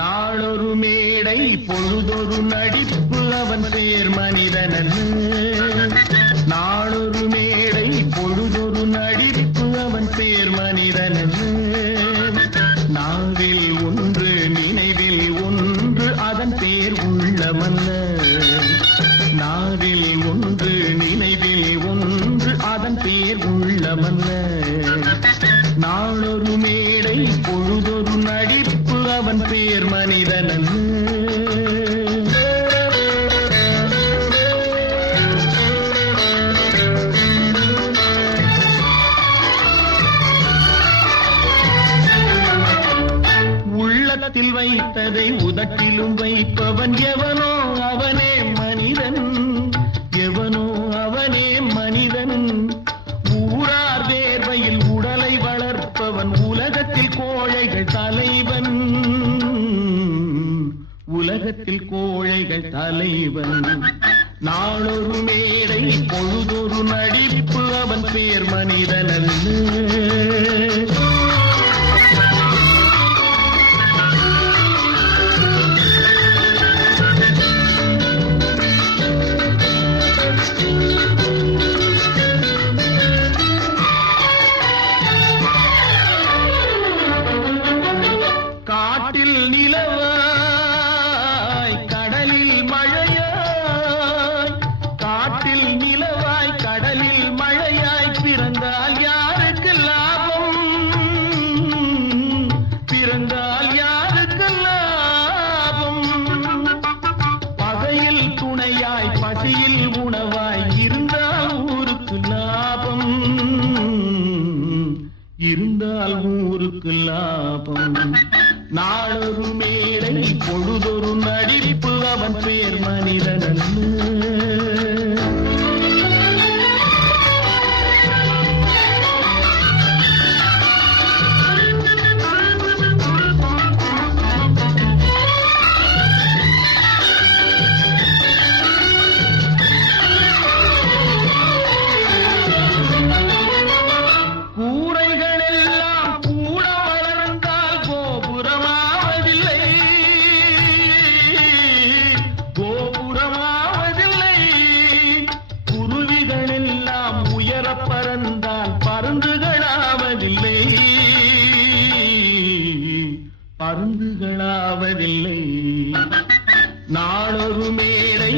நாளொரு மேடை பொழுதொரு நடிப்பு அவன் பேர் மனிதனல்ல. நாளொரு மேடை பொழுதொரு நடிப்பு அவன் பேர் மனிதனல்ல. நாவில் ஒன்று நினைவில் ஒன்று அதன் பேர் உள்ளமல்ல. நாவில் ஒன்று நினைவில் ஒன்று அதன் பேர் உள்ளமல்ல. நாளொரு மேடை பொழுதொரு நடிப்பு அவன் பேர் மனிதனல்ல. உள்ளத்தில் வைத்ததை உதட்டிலும் வைப்பவன் எவனோ அவனே மனிதன். எவனோ அவனே மனிதன். ஊரார் தேர்வையில் உடலை வளர்ப்பவன் உலகத்தில் கோழைகள் தலைவன். உலகத்தில் கோழைகள் தலைவன். நாளொரு மேடை பொழுதொரு நடிப்பு அவன் பேர் மனிதனல்ல. காட்டில் நிலவாய் கடலில் மழையாய். காட்டில் நிலவாய் கடலில் மழையாய் பிறந்தால் யாருக்கு லாபம்? பிறந்தால் யாருக்கு லாபம்? பகையில் துணையாய் பசியில் உணவாய் இருந்தால் ஊருக்கு லாபம். இருந்தால் ஊருக்கு லாபம். நாளொரு மேடை பொழுதொரு நடிப்பு அவன் பேர் மனிதனல்ல. பறந்தால் பருந்துகளாவதில்லை. பருந்துகளாவதில்லை. நாளொரு மேடை